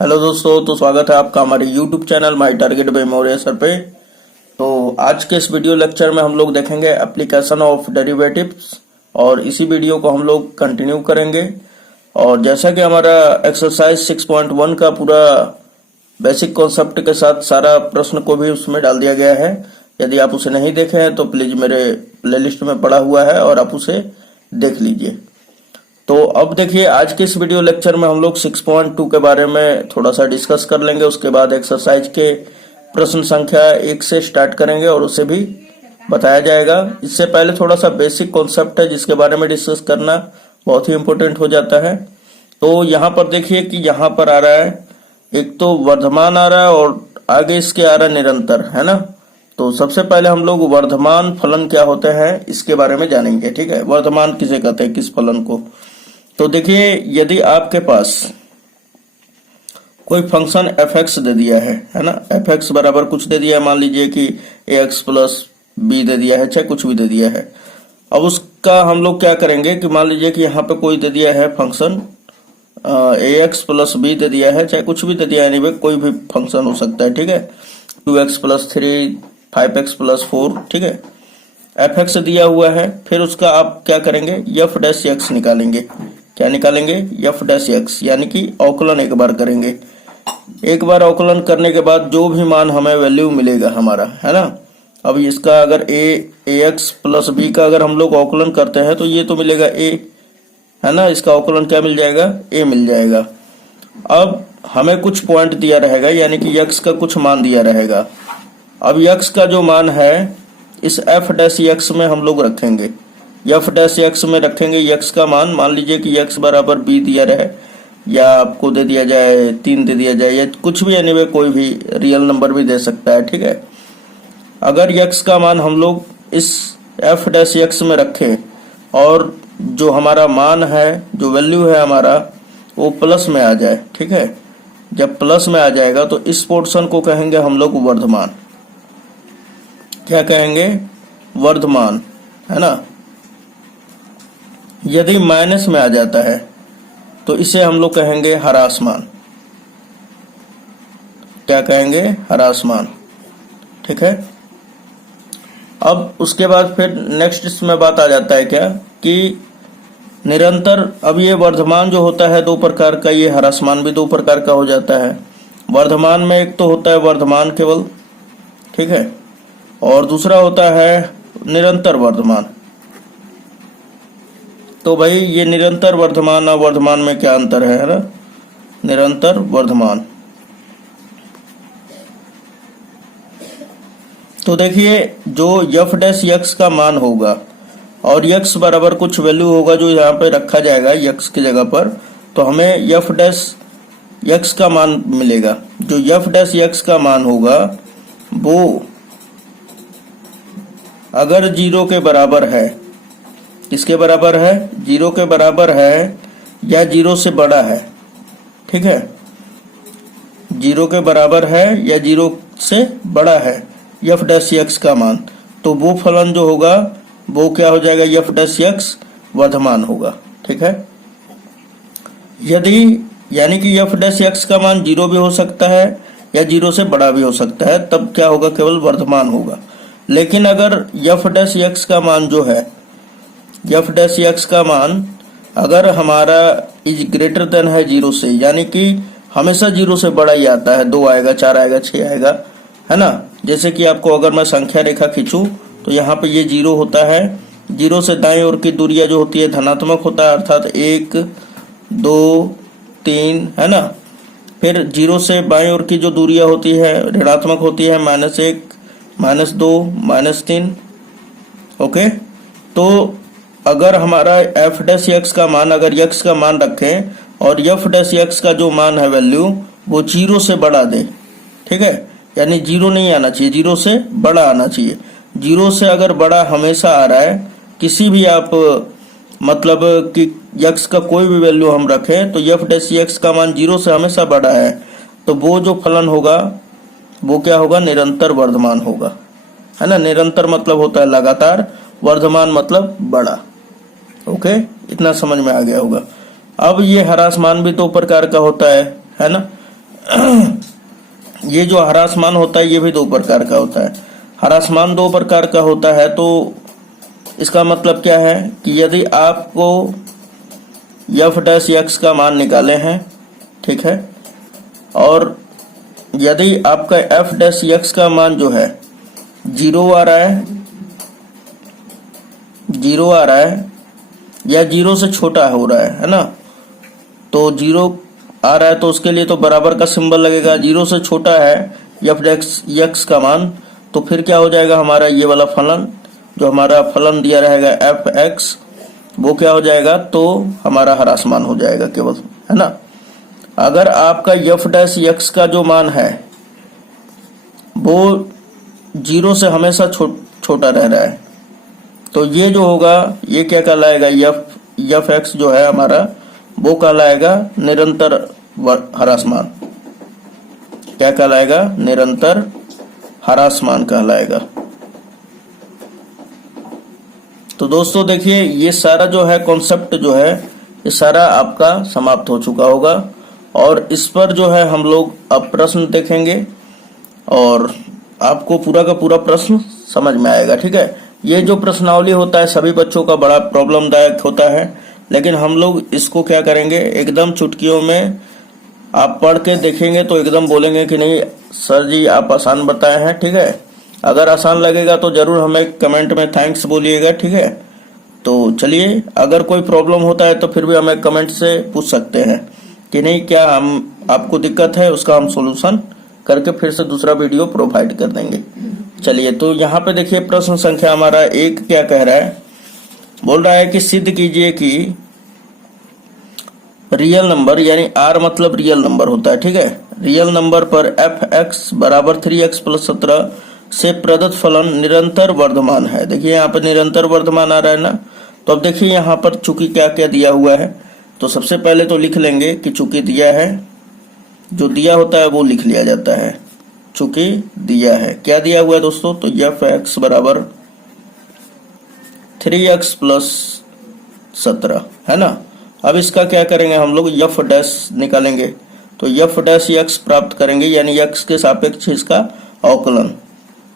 Hello दोस्तों, तो स्वागत है आपका हमारे YouTube channel my target by Maurya sir पे। तो आज के इस वीडियो लेक्चर में हम लोग देखेंगे एप्लीकेशन ऑफ डेरिवेटिव्स और इसी वीडियो को हम लोग कंटिन्यू करेंगे। और जैसा कि हमारा एक्सरसाइज 6.1 का पूरा बेसिक कॉन्सेप्ट के साथ सारा प्रश्न को भी उसमें डाल दिया गया है। यदि आप उसे नहीं देखे हैं तो प्लीज मेरे प्लेलिस्ट में पड़ा हुआ है और आप उसे देख लीजिए। तो अब देखिए, आज के इस वीडियो लेक्चर में हम लोग 6.2 के बारे में थोड़ा सा डिस्कस कर लेंगे। उसके बाद एक्सरसाइज के प्रश्न संख्या 1 से स्टार्ट करेंगे और उसे भी बताया जाएगा। इससे पहले थोड़ा सा बेसिक कॉन्सेप्ट है जिसके बारे में डिस्कस करना बहुत ही इंपॉर्टेंट हो जाता है। तो यहाँ पर देखिए कि यहाँ पर आ रहा है, एक तो वर्धमान आ रहा है और आगे इसके आ रहा है निरंतर, है ना। तो सबसे पहले हम लोग वर्धमान फलन क्या होते हैं इसके बारे में जानेंगे। ठीक है, वर्धमान किसे कहते हैं, किस फलन को। तो देखिए, यदि आपके पास कोई फंक्शन f(x) दे दिया है ना, f(x) बराबर कुछ दे दिया है, मान लीजिए कि ax प्लस b दे दिया है, चाहे कुछ भी दे दिया है। अब उसका हम लोग क्या करेंगे कि मान लीजिए कि यहाँ पे कोई दे दिया है फंक्शन ax प्लस b दे दिया है, चाहे कुछ भी दे दिया है, एनीवे कोई भी फंक्शन हो सकता है। ठीक है, 2x प्लस 3, 5x प्लस 4, ठीक है, f(x) दिया हुआ है। फिर उसका आप क्या करेंगे, f'(x) निकालेंगे। क्या निकालेंगे, f'(x), यानी कि अवकलन एक बार करेंगे। एक बार अवकलन करने के बाद जो भी मान हमें वैल्यू मिलेगा हमारा, है ना। अब इसका अगर ax प्लस b का अगर हम लोग अवकलन करते हैं तो ये तो मिलेगा a, है ना। इसका अवकलन क्या मिल जाएगा, a मिल जाएगा। अब हमें कुछ पॉइंट दिया रहेगा, यानी कि x का कुछ मान दिया रहेगा। अब x का जो मान है इस f'(x) में हम लोग रखेंगे। f'(x) में रखेंगे x का मान। मान लीजिए कि x बराबर b दिया रहे, या आपको दे दिया जाए 3 दे दिया जाए, या कुछ भी, एनीवे कोई भी रियल नंबर भी दे सकता है। ठीक है, अगर x का मान हम लोग इस f'(x) में रखें और जो हमारा मान है, जो वैल्यू है हमारा, वो प्लस में आ जाए। ठीक है, जब प्लस में आ जाएगा तो इस पोर्शन को कहेंगे हम लोग वर्धमान। क्या कहेंगे, वर्धमान, है ना। यदि माइनस में आ जाता है तो इसे हम लोग कहेंगे ह्रासमान। क्या कहेंगे, ह्रासमान। ठीक है, अब उसके बाद फिर नेक्स्ट इसमें बात आ जाता है क्या कि निरंतर। अब ये वर्धमान जो होता है 2 प्रकार का, ये ह्रासमान भी 2 प्रकार का हो जाता है। वर्धमान में एक तो होता है वर्धमान केवल, ठीक है, और दूसरा होता है निरंतर वर्धमान। तो भाई ये निरंतर वर्धमान और वर्धमान में क्या अंतर है ना, निरंतर वर्धमान। तो देखिए, जो f'(x) का मान होगा और x बराबर कुछ वैल्यू होगा जो यहाँ पे रखा जाएगा x की जगह पर, तो हमें f'(x) का मान मिलेगा। जो f'(x) का मान होगा वो अगर 0 के बराबर है, किसके बराबर है, 0 के बराबर है या 0 से बड़ा है। ठीक है, 0 के बराबर है या 0 से बड़ा है f'(x) का मान, तो वो फलन जो होगा वो क्या हो जाएगा, f'(x) वर्धमान होगा। ठीक है, यदि यानी कि f'(x) का मान 0 भी हो सकता है या 0 से बड़ा भी हो सकता है, तब क्या होगा, केवल वर्धमान होगा। लेकिन अगर f'(x) का मान जो है, f'(x) का मान अगर हमारा इज ग्रेटर देन है 0 से, यानी कि हमेशा 0 से बड़ा ही आता है, 2 आएगा, 4 आएगा, 6 आएगा, है ना। जैसे कि आपको अगर मैं संख्या रेखा खींचूं तो यहाँ पे ये 0 होता है। 0 से दाएं ओर की दूरियां जो होती है धनात्मक होता है, अर्थात 1, 2, 3, है ना। फिर 0 से बाएं ओर की जो दूरियां होती है ऋणात्मक होती है, -1, -2, -3। ओके, तो अगर हमारा f'(x) का मान, अगर x का मान रखें और f'(x) का जो मान है वैल्यू वो 0 से बढ़ा दे, ठीक है, यानी 0 नहीं आना चाहिए, 0 से बड़ा आना चाहिए। 0 से अगर बड़ा हमेशा आ रहा है, किसी भी आप मतलब कि x का कोई भी वैल्यू हम रखें तो f'(x) का मान 0 से हमेशा बड़ा है, तो वो जो फलन होगा वो क्या होगा, निरंतर वर्धमान होगा, है ना। निरंतर मतलब होता है लगातार, वर्धमान मतलब बड़ा। ओके, इतना समझ में आ गया होगा। अब ये ह्रासमान भी 2 प्रकार का होता है ना। ये जो ह्रासमान होता है ये भी दो प्रकार का होता है। ह्रासमान दो प्रकार का होता है, तो इसका मतलब क्या है कि यदि आपको एफ डैश एक्स का मान निकाले हैं, ठीक है, और यदि आपका एफ डैश एक्स का मान जो है जीरो आ रहा है या जीरो से छोटा हो रहा है ना, तो जीरो आ रहा है तो उसके लिए तो बराबर का सिंबल लगेगा। जीरो से छोटा है एफ डैश एक्स का मान, तो फिर क्या हो जाएगा, हमारा ये वाला फलन जो हमारा फलन दिया रहेगा एफ एक्स, वो क्या हो जाएगा, तो हमारा ह्रासमान हो जाएगा केवल, है ना। अगर आपका एफ डैश एक्स का जो मान है वो जीरो से हमेशा छोटा रह रहा है, तो ये जो होगा ये क्या कहलाएगा, एफ एक्स जो है हमारा वो कहलाएगा निरंतर ह्रासमान। क्या कहलाएगा, निरंतर ह्रासमान कहलाएगा। तो दोस्तों देखिए, ये सारा जो है कॉन्सेप्ट जो है ये सारा आपका समाप्त हो चुका होगा, और इस पर जो है हम लोग अब प्रश्न देखेंगे और आपको पूरा का पूरा प्रश्न समझ में आएगा, ठीक है। ये जो प्रश्नावली होता है सभी बच्चों का बड़ा प्रॉब्लमदायक होता है, लेकिन हम लोग इसको क्या करेंगे, एकदम चुटकियों में आप पढ़ के देखेंगे तो एकदम बोलेंगे कि नहीं सर जी आप आसान बताए हैं, ठीक है। अगर आसान लगेगा तो जरूर हमें कमेंट में थैंक्स बोलिएगा, ठीक है। तो चलिए, अगर कोई प्रॉब्लम होता है तो फिर भी हमें कमेंट से पूछ सकते हैं कि नहीं क्या हम आपको दिक्कत है, उसका हम सोल्यूशन करके फिर से दूसरा वीडियो प्रोवाइड कर देंगे। चलिए, तो यहाँ पे देखिए प्रश्न संख्या हमारा 1 क्या कह रहा है, बोल रहा है कि सिद्ध कीजिए कि रियल नंबर, यानी आर मतलब रियल नंबर होता है, ठीक है, रियल नंबर पर एफ एक्स बराबर 3x + 17 से प्रदत्त फलन निरंतर वर्धमान है। देखिए यहाँ पर निरंतर वर्धमान आ रहा है ना, तो अब देखिए यहाँ पर चूंकि क्या क्या दिया हुआ है, तो सबसे पहले तो लिख लेंगे कि चूंकि दिया है, जो दिया होता है वो लिख लिया जाता है। चूंकि दिया है, क्या दिया हुआ है दोस्तों, तो एफ एक्स बराबर 3x + 17, है ना। अब इसका क्या करेंगे हम लोग, एफ डैश निकालेंगे, तो एफ डैश एक्स प्राप्त करेंगे, यानी एक्स के सापेक्ष इसका अवकलन।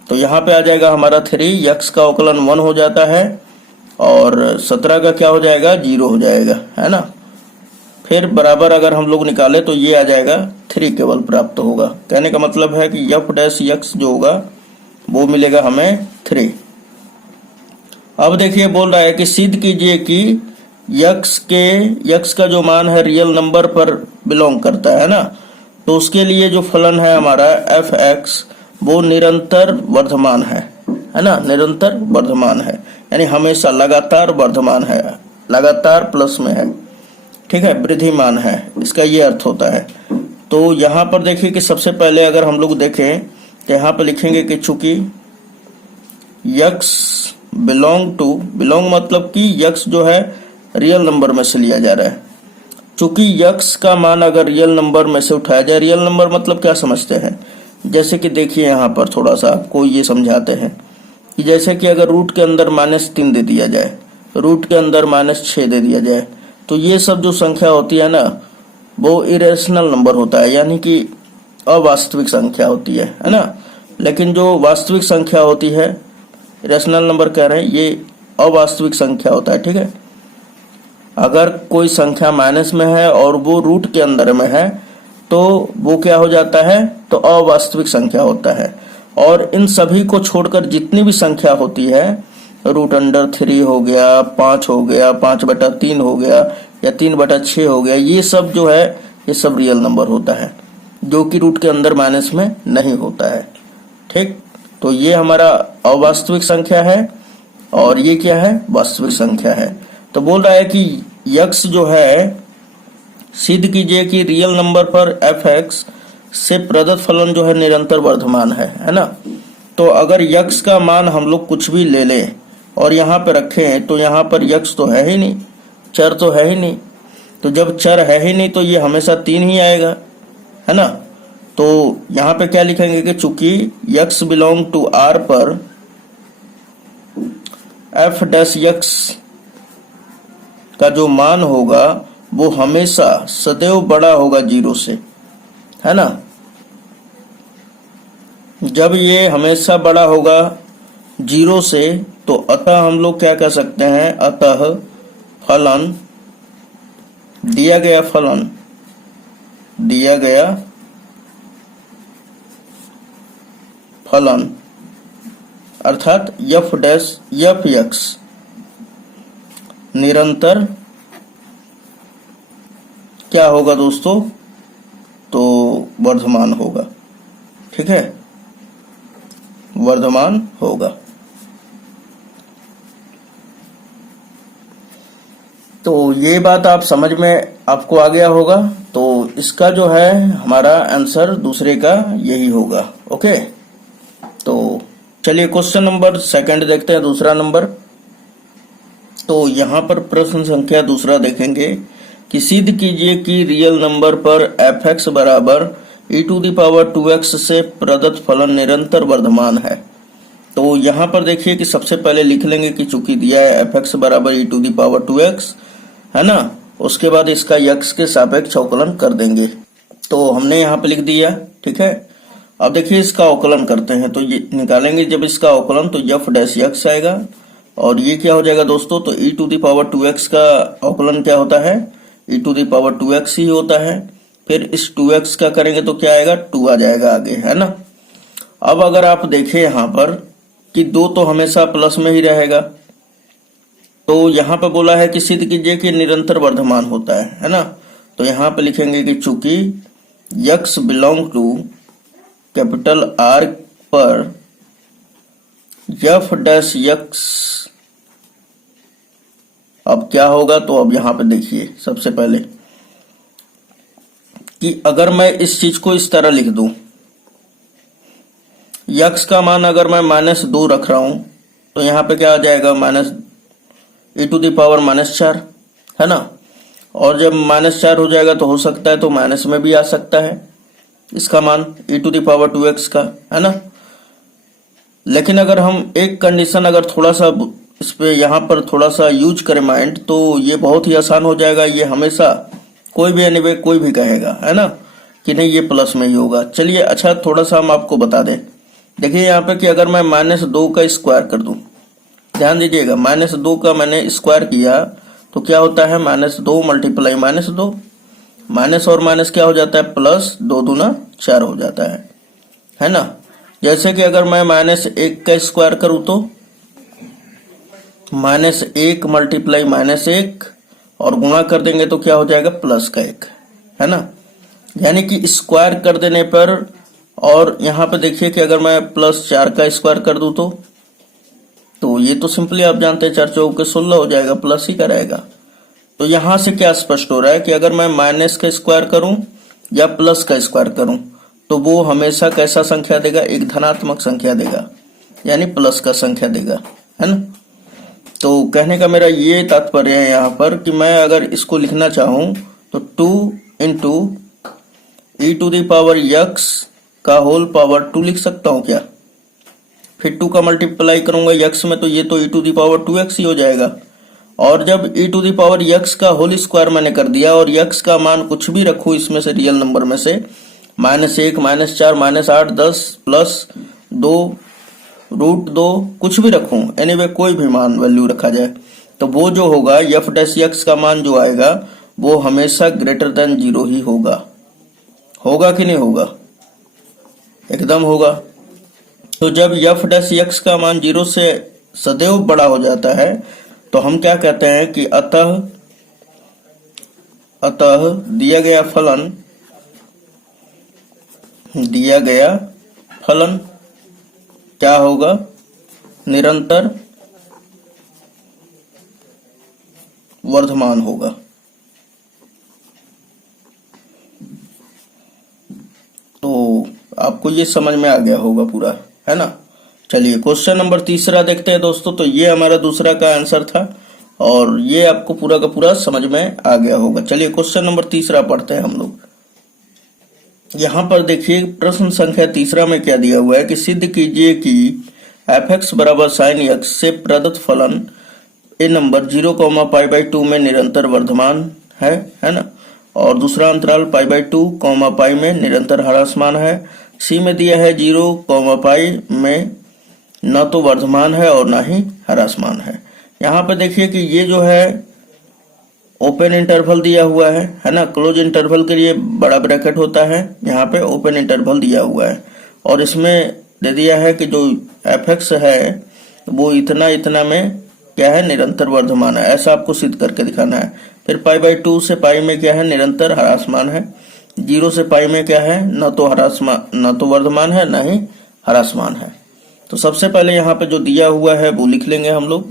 तो यहाँ पे आ जाएगा हमारा 3, एक्स का अवकलन 1 हो जाता है और 17 का क्या हो जाएगा, 0 हो जाएगा, है ना। फिर बराबर अगर हम लोग निकाले तो ये आ जाएगा 3 केवल प्राप्त होगा। कहने का मतलब है कि एफ डैश एक्स जो होगा वो मिलेगा हमें 3। अब देखिए बोल रहा है कि सिद्ध कीजिए कि यक्स का जो मान है रियल नंबर पर बिलोंग करता है ना, तो उसके लिए जो फलन है हमारा एफ एक्स वो निरंतर वर्धमान है ना, निरंतर वर्धमान है, यानी हमेशा लगातार वर्धमान है, लगातार प्लस में है, ठीक है, वृद्धिमान है, इसका ये अर्थ होता है। तो यहाँ पर देखिए कि सबसे पहले अगर हम लोग देखें तो यहाँ पर लिखेंगे कि चूंकि यक्स बिलोंग मतलब कि यक्स जो है रियल नंबर में से लिया जा रहा है। चूंकि यक्स का मान अगर रियल नंबर में से उठाया जाए, रियल नंबर मतलब क्या समझते हैं, जैसे कि देखिए यहाँ पर थोड़ा सा आपको ये समझाते हैं कि जैसे कि अगर रूट के अंदर -3 दे दिया जाए, रूट के अंदर -6 दे दिया जाए, तो ये सब जो संख्या होती है ना वो इरेशनल नंबर होता है, यानी कि अवास्तविक संख्या होती है ना। लेकिन जो वास्तविक संख्या होती है, इरेशनल नंबर कह रहे हैं, ये अवास्तविक संख्या होता है, ठीक है। अगर कोई संख्या माइनस में है और वो रूट के अंदर में है तो वो क्या हो जाता है, तो अवास्तविक संख्या होता है। और इन सभी को छोड़कर जितनी भी संख्या होती है, √3 हो गया, 5 हो गया, 5/3 हो गया या 3/6 हो गया, ये सब जो है ये सब रियल नंबर होता है, जो कि रूट के अंदर माइनस में नहीं होता है, ठीक। तो ये हमारा अवास्तविक संख्या है और ये क्या है, वास्तविक संख्या है। तो बोल रहा है कि यक्स जो है, सिद्ध कीजिए कि रियल नंबर पर एफ एक्स से प्रदत्त फलन जो है निरंतर वर्धमान है ना। तो अगर यक्स का मान हम लोग कुछ भी ले लें और यहाँ पे रखें, तो यहाँ पर यक्स तो है ही नहीं, चर तो है ही नहीं, तो जब चर है ही नहीं तो ये हमेशा 3 ही आएगा, है ना। तो यहाँ पे क्या लिखेंगे कि चूंकि यक्स बिलोंग टू आर पर एफ डैश यक्स का जो मान होगा वो हमेशा सदैव बड़ा होगा 0 से, है ना। जब ये हमेशा बड़ा होगा 0 से, तो अतः हम लोग क्या कह सकते हैं, अतः फलन, दिया गया फलन, दिया गया फलन अर्थात एफ डैश एफ एक्स निरंतर क्या होगा दोस्तों, तो वर्धमान होगा। ठीक है, वर्धमान होगा। तो ये बात आप समझ में आपको आ गया होगा। तो इसका जो है हमारा आंसर दूसरे का यही होगा। ओके, तो चलिए क्वेश्चन नंबर सेकंड देखते हैं, दूसरा नंबर। तो यहाँ पर प्रश्न संख्या दूसरा देखेंगे कि सिद्ध कीजिए कि रियल नंबर पर f(x) बराबर e⁻²x से प्रदत्त फलन निरंतर वर्धमान है। तो यहाँ पर देखिए कि सबसे पहले लिख लेंगे कि चूंकि दिया है f(x) बराबर e⁻²x है ना, उसके बाद इसका x के सापेक्ष अवकलन कर देंगे। तो हमने यहाँ पे लिख दिया। ठीक है, अब देखिए इसका अवकलन करते हैं। तो ये निकालेंगे जब इसका अवकलन, तो f डैश x आएगा और ये क्या हो जाएगा दोस्तों, तो e⁻²x का अवकलन क्या होता है, e⁻²x ही होता है। फिर इस 2x का करेंगे तो क्या आएगा, 2 आ जाएगा आगे, है ना। अब अगर आप देखें यहाँ पर कि 2 तो हमेशा प्लस में ही रहेगा, तो यहाँ पे बोला है कि सिद्ध कीजिए कि निरंतर वर्धमान होता है ना। तो यहाँ पे लिखेंगे कि चूंकि x belong to capital R पर f डैश x, अब क्या होगा, तो अब यहाँ पे देखिए सबसे पहले कि अगर मैं इस चीज को इस तरह लिख दूं, x का मान अगर मैं -2 रख रहा हूं, तो यहाँ पे क्या आ जाएगा, e⁻⁻4 है ना। और जब -4 हो जाएगा तो हो सकता है तो माइनस में भी आ सकता है इसका मान e⁻²x का, है ना। लेकिन अगर हम एक कंडीशन अगर थोड़ा सा इस पे यहाँ पर थोड़ा सा यूज करें माइंड, तो ये बहुत ही आसान हो जाएगा। ये हमेशा कोई भी एनीवे कोई भी कहेगा, है ना, कि नहीं ये प्लस में ही होगा। चलिए अच्छा थोड़ा सा हम आपको बता दें। देखिए यहाँ पे कि अगर मैं -2 का स्क्वायर कर दूं, ध्यान दीजिएगा, -2 का मैंने स्क्वायर किया तो क्या होता है, -2 मल्टीप्लाई -2, माइनस और माइनस क्या हो जाता है, प्लस, 2 दूना 4 हो जाता है ना। जैसे कि अगर मैं -1 का स्क्वायर करूं तो -1 मल्टीप्लाई -1 और गुणा कर देंगे तो क्या हो जाएगा, +1, है ना। यानी कि स्क्वायर कर देने पर, और यहाँ पे देखिए कि अगर मैं +4 का स्क्वायर कर दूं तो ये तो सिंपली आप जानते हैं 4 चौके 16 हो जाएगा, प्लस ही का रहेगा। तो यहां से क्या स्पष्ट हो रहा है कि अगर मैं माइनस का स्क्वायर करूं या प्लस का स्क्वायर करूं तो वो हमेशा कैसा संख्या देगा, एक धनात्मक संख्या देगा, यानी प्लस का संख्या देगा, है ना। तो कहने का मेरा ये तात्पर्य है यहाँ पर कि मैं अगर इसको लिखना चाहूं तो 2 इंटू e⁻x का होल पावर 2 लिख सकता हूं क्या। फिर 2 का मल्टीप्लाई करूंगा x में तो ये तो e⁻²x ही हो जाएगा। और जब e⁻x का होल स्क्वायर मैंने कर दिया और x का मान कुछ भी रखूं इसमें से, रियल नंबर में से, -1 -4 -8 10 +2 √2 कुछ भी रखूं, एनीवे कोई भी मान वैल्यू रखा जाए, तो वो जो होगा f डैश x का मान जो आएगा वो हमेशा ग्रेटर देन 0 ही होगा। होगा कि नहीं होगा, एकदम होगा। तो जब f डैश x का मान 0 से सदैव बड़ा हो जाता है तो हम क्या कहते हैं कि अतः दिया गया फलन क्या होगा, निरंतर वर्धमान होगा। तो आपको ये समझ में आ गया होगा पूरा, है ना। चलिए क्वेश्चन नंबर तीसरा देखते हैं दोस्तों। तो ये हमारा दूसरा का आंसर था और ये आपको पूरा का पूरा समझ में आ गया होगा। चलिए क्वेश्चन नंबर तीसरा पढ़ते हैं हम लोग। यहाँ पर देखिए प्रश्न संख्या तीसरा में क्या दिया हुआ है कि सिद्ध कीजिए कि f(x) बराबर sin x से प्रदत्त फलन ए नंबर 0, π/2 में निरंतर वर्धमान है ना। और दूसरा अंतराल π/2, π में निरंतर ह्रासमान है। सी में दिया है 0, पाई में न तो वर्धमान है और ना ही ह्रासमान है। यहाँ पे देखिए कि ये जो है ओपन इंटरवल दिया हुआ है ना। क्लोज इंटरवल के लिए बड़ा ब्रैकेट होता है, यहाँ पे ओपन इंटरवल दिया हुआ है और इसमें दे दिया है कि जो एफ है वो इतना इतना में क्या है, निरंतर वर्धमान है। ऐसा आपको सिद्ध करके दिखाना है। फिर π/2 से पाई में क्या है, निरंतर ह्रासमान है। 0 से पाई में क्या है, न तो वर्धमान है न ही ह्रासमान है। तो सबसे पहले यहाँ पे जो दिया हुआ है वो लिख लेंगे हम लोग।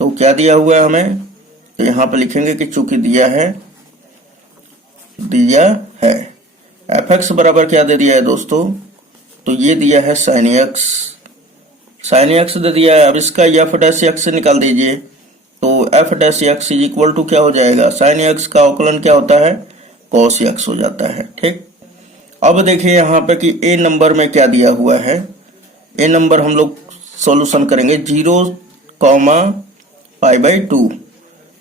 तो क्या दिया हुआ है हमें, तो यहाँ पे लिखेंगे कि चूंकि दिया है f(x) बराबर क्या दे दिया है दोस्तों, तो ये दिया है sin x दे दिया है। अब इसका f' से निकाल दीजिए, तो f' इक्वल टू क्या हो जाएगा, sin x का अवकलन क्या होता है, cos x हो जाता है। ठीक, अब देखिए यहाँ पे कि a नंबर में क्या दिया हुआ है। a नंबर हम लोग सॉल्यूशन करेंगे 0, π/2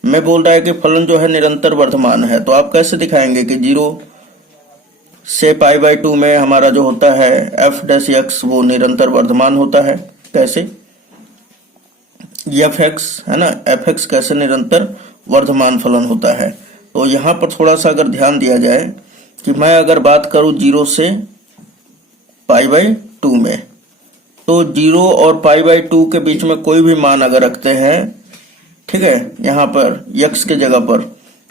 में बोल रहा है कि फलन जो है निरंतर वर्धमान है। तो आप कैसे दिखाएंगे कि 0 से π/2 में हमारा जो होता है f' वो निरंतर वर्धमान होता है। कैसे, f(x) है ना, f(x) कैसे निरंतर वर्धमान फलन होता है। तो यहाँ पर थोड़ा सा अगर ध्यान दिया जाए कि मैं अगर बात करूं 0 से π/2 में, तो 0 और π/2 के बीच में कोई भी मान अगर रखते हैं, ठीक है, यहाँ पर x के जगह पर,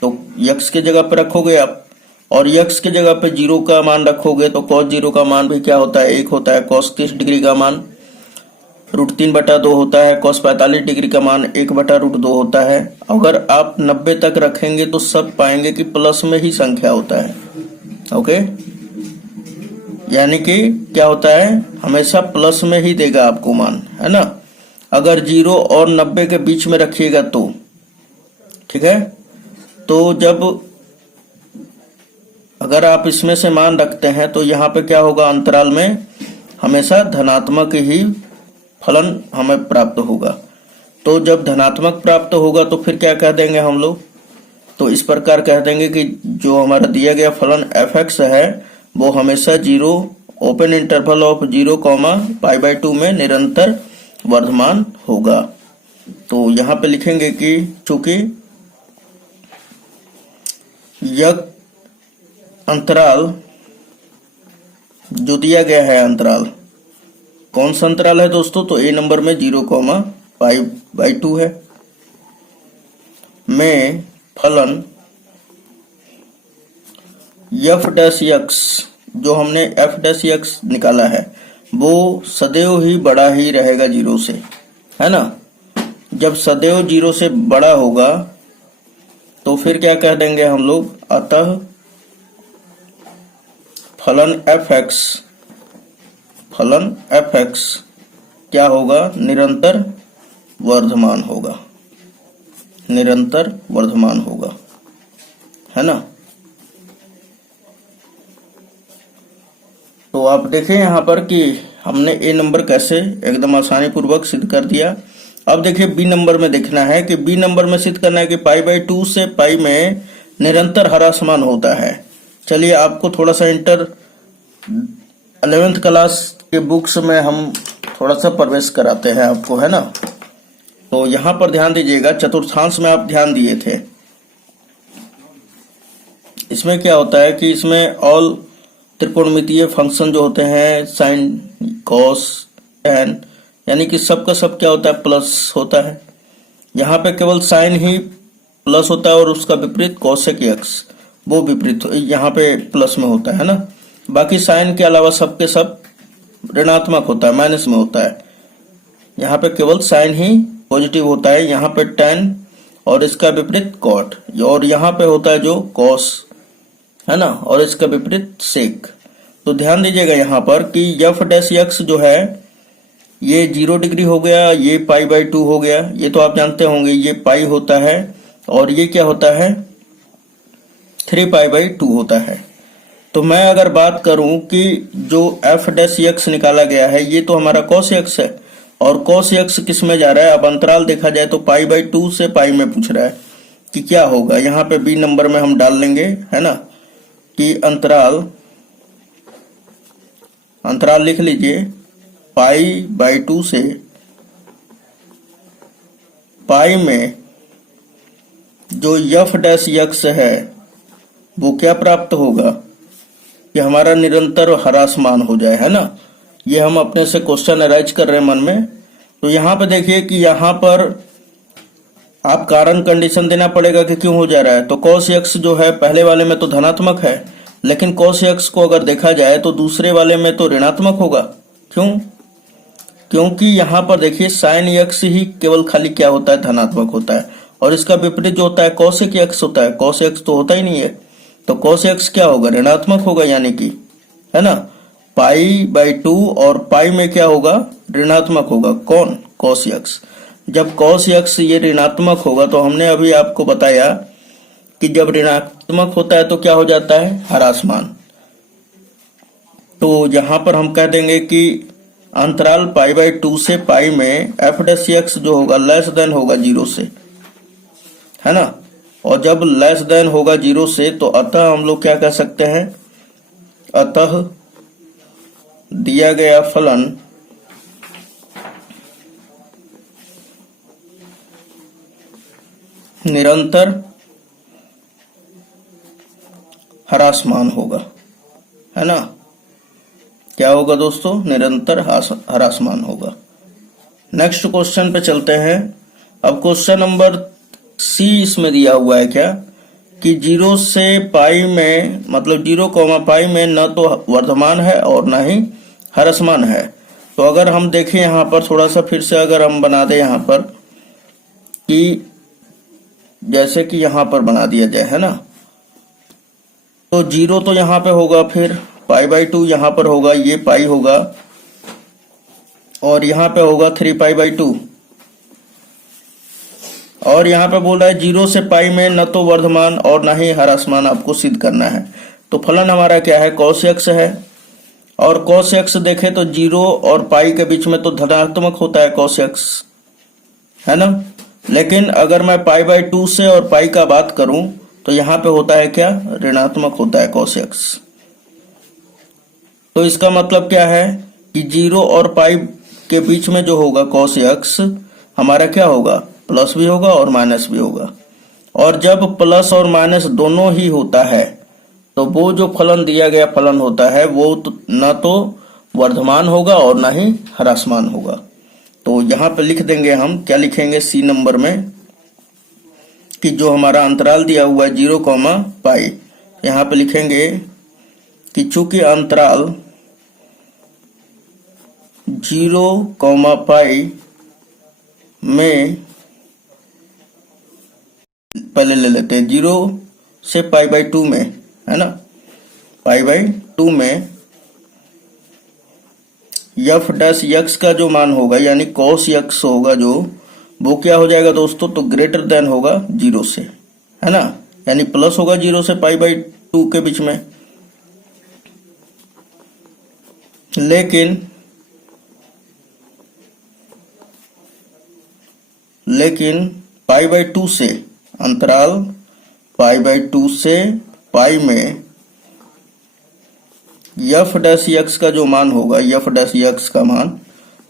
तो x के जगह पर रखोगे आप और x के जगह पे 0 का मान रखोगे तो cos 0 का मान भी क्या होता है, 1 होता है। cos 30 डिग्री का मान √3/2 होता है। cos 45 डिग्री का मान 1/√2 होता है। अगर आप 90 तक रखेंगे तो सब पाएंगे कि प्लस में ही संख्या होता है। ओके, यानी कि क्या होता है, हमेशा प्लस में ही देगा आपको मान, है ना। अगर 0 और 90 के बीच में रखिएगा तो, ठीक है, तो जब अगर आप इसमें से मान रखते हैं तो यहाँ पे क्या होगा, अंतराल में हमेशा धनात्मक ही फलन हमें प्राप्त होगा। तो जब धनात्मक प्राप्त होगा तो फिर क्या कह देंगे हम लोग, तो इस प्रकार कह देंगे कि जो हमारा दिया गया फलन f(x) है वो हमेशा 0, ओपन इंटरवल ऑफ 0, π/2 में निरंतर वर्धमान होगा। तो यहाँ पे लिखेंगे कि चूंकि यह अंतराल जो दिया गया है, अंतराल कौन सा अंतराल है दोस्तों, तो a नंबर में 0, π/2 है, में फलन f'(x) जो हमने f'(x) निकाला है वो सदैव ही बड़ा ही रहेगा 0 से, है ना। जब सदैव 0 से बड़ा होगा तो फिर क्या कह देंगे हम लोग, अतः फलन f(x) क्या होगा, निरंतर वर्धमान होगा, है ना। तो आप देखें यहाँ पर कि हमने a नंबर कैसे एकदम आसानी पूर्वक सिद्ध कर दिया। अब देखिए b नंबर में देखना है कि b नंबर में सिद्ध करना है कि π/2 से पाई में निरंतर ह्रासमान होता है। चलिए आपको थोड़ा सा 11th क्लास के बुक्स में हम थोड़ा सा प्रवेश कराते हैं आपको, है ना। तो यहाँ पर ध्यान दीजिएगा, चतुर्थांश में आप ध्यान दिए थे, इसमें क्या होता है कि इसमें ऑल त्रिकोणमितीय फंक्शन जो होते हैं, साइन, कॉस, टैन, यानी कि सब का सब क्या होता है, प्लस होता है। यहाँ पे केवल साइन ही प्लस होता है और उसका विपरीत कोसेक x वो विपरीत यहाँ पे प्लस में होता है ना। बाकी साइन के अलावा सब के सब ऋणात्मक होता है, माइनस में होता है। यहाँ पे केवल साइन ही पॉजिटिव होता है। यहाँ पे टैन और इसका विपरीत कॉट, और यहाँ पे होता है जो कॉस, है ना, और इसका विपरीत सेक। तो ध्यान दीजिएगा यहाँ पर कि f'(x) जो है ये 0 डिग्री हो गया, ये π/2 हो गया, ये तो आप जानते होंगे, ये पाई होता है और ये क्या होता है, 3π/2 होता है। तो मैं अगर बात करूं कि जो f'(x) निकाला गया है ये तो हमारा cos x है, और cos x किस में जा रहा है, अब अंतराल देखा जाए तो π/2 से पाई में पूछ रहा है कि क्या होगा। यहाँ पे b नंबर में हम डाल लेंगे, है ना, कि अंतराल अंतराल लिख लीजिए, π/2 से पाई में जो f'(x) है वो क्या प्राप्त होगा कि हमारा निरंतर ह्रासमान हो जाए, है ना। ये हम अपने से क्वेश्चन अराइज कर रहे हैं मन में। तो यहाँ पे देखिए कि यहाँ पर आप कारण कंडीशन देना पड़ेगा कि क्यों हो जा रहा है। तो cos x जो है पहले वाले में तो धनात्मक है, लेकिन cos x को अगर देखा जाए तो दूसरे वाले में तो ऋणात्मक होगा। क्यों? क्योंकि यहाँ पर देखिए sin x ही केवल खाली क्या होता है, धनात्मक होता है, और इसका विपरीत जो होता है cosec x होता है। cos x तो होता ही नहीं है, तो cos x क्या होगा, ऋणात्मक होगा, यानी कि, है ना। π/2 और पाई में क्या होगा, ऋणात्मक होगा। कौन? cos x। जब cos x ये ऋणात्मक होगा तो हमने अभी आपको बताया कि जब ऋणात्मक होता है तो क्या हो जाता है, ह्रासमान। तो यहां पर हम कह देंगे कि अंतराल π/2 से पाई में f'(x) जो होगा लेस देन होगा 0 से, है ना। और जब लेस देन होगा 0 से तो अतः हम लोग क्या कह सकते हैं, अतः दिया गया फलन निरंतर ह्रासमान होगा, है ना। क्या होगा दोस्तों, निरंतर ह्रासमान होगा। नेक्स्ट क्वेश्चन पे चलते हैं। अब क्वेश्चन नंबर सी इसमें दिया हुआ है क्या कि 0 से पाई में, मतलब 0, में न तो वर्धमान है और न ही ह्रासमान है। तो अगर हम देखें यहाँ पर थोड़ा सा फिर से अगर हम बना दें यहाँ पर कि जैसे कि यहाँ पर बना दिया जाए, है ना। तो 0 तो यहाँ पे होगा, फिर π/2 यहाँ पर होगा, ये पाई होगा, और यहाँ पे होगा 3π/2। और यहाँ पे बोल रहा है 0 से पाई में न तो वर्धमान और न ही ह्रासमान आपको सिद्ध करना है। तो फलन हमारा क्या है, cos x है। और cos x देखें तो 0 और पाई के बीच में तो धनात्मक होता है cos x, है ना। लेकिन अगर मैं π/2 से और पाई का बात करूं तो यहाँ पे होता है क्या, ऋणात्मक होता है cos x। तो इसका मतलब क्या है कि 0 और पाई के बीच में जो होगा cos x हमारा क्या होगा, प्लस भी होगा और माइनस भी होगा। और जब प्लस और माइनस दोनों ही होता है तो वो जो फलन दिया गया फलन होता है वो तो न तो वर्धमान होगा और न ही ह्रासमान होगा। तो यहाँ पे लिख देंगे हम, क्या लिखेंगे, सी नंबर में, कि जो हमारा अंतराल दिया हुआ है 0, पाई, यहाँ पे लिखेंगे कि चूंकि अंतराल 0, पाई में, पहले ले लेते हैं 0 से π/2 में, है ना, π/2 में f'(x) का जो मान होगा यानी cos x होगा जो, वो क्या हो जाएगा दोस्तों, तो ग्रेटर देन होगा 0 से, है ना, यानी प्लस होगा 0 से π/2 के बीच में। लेकिन π/2 से, अंतराल π/2 से पाई में f'(x) का जो मान होगा, f'(x) का मान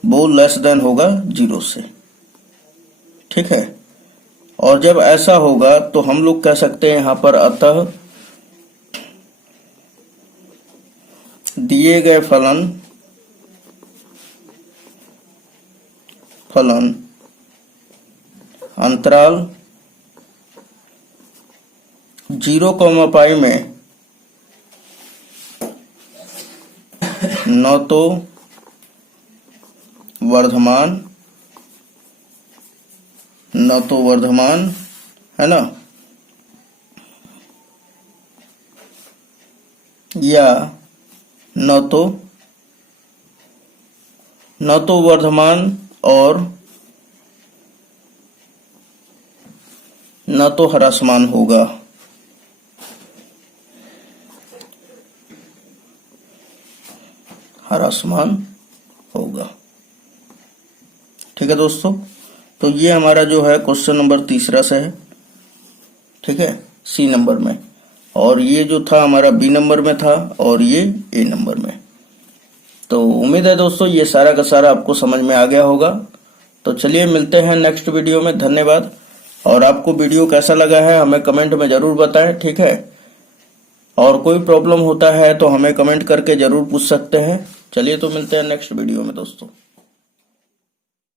वो लेस देन होगा 0 से, ठीक है। और जब ऐसा होगा तो हम लोग कह सकते हैं यहाँ पर अतः दिए गए फलन अंतराल 0, पाई में न तो वर्धमान, है ना, या न तो वर्धमान और न तो ह्रासमान होगा। ठीक है दोस्तों, तो ये हमारा जो है क्वेश्चन नंबर तीसरा से है, ठीक है, सी नंबर में। और ये जो था हमारा बी नंबर में था और ये ए नंबर में। तो उम्मीद है दोस्तों ये सारा का सारा आपको समझ में आ गया होगा। तो चलिए मिलते हैं नेक्स्ट वीडियो में, धन्यवाद। और आपको वीडियो कैसा लगा है हमें कमेंट में जरूर बताएं, ठीक है। और कोई प्रॉब्लम होता है तो हमें कमेंट करके जरूर पूछ सकते हैं। चलिए तो मिलते हैं नेक्स्ट वीडियो में दोस्तों।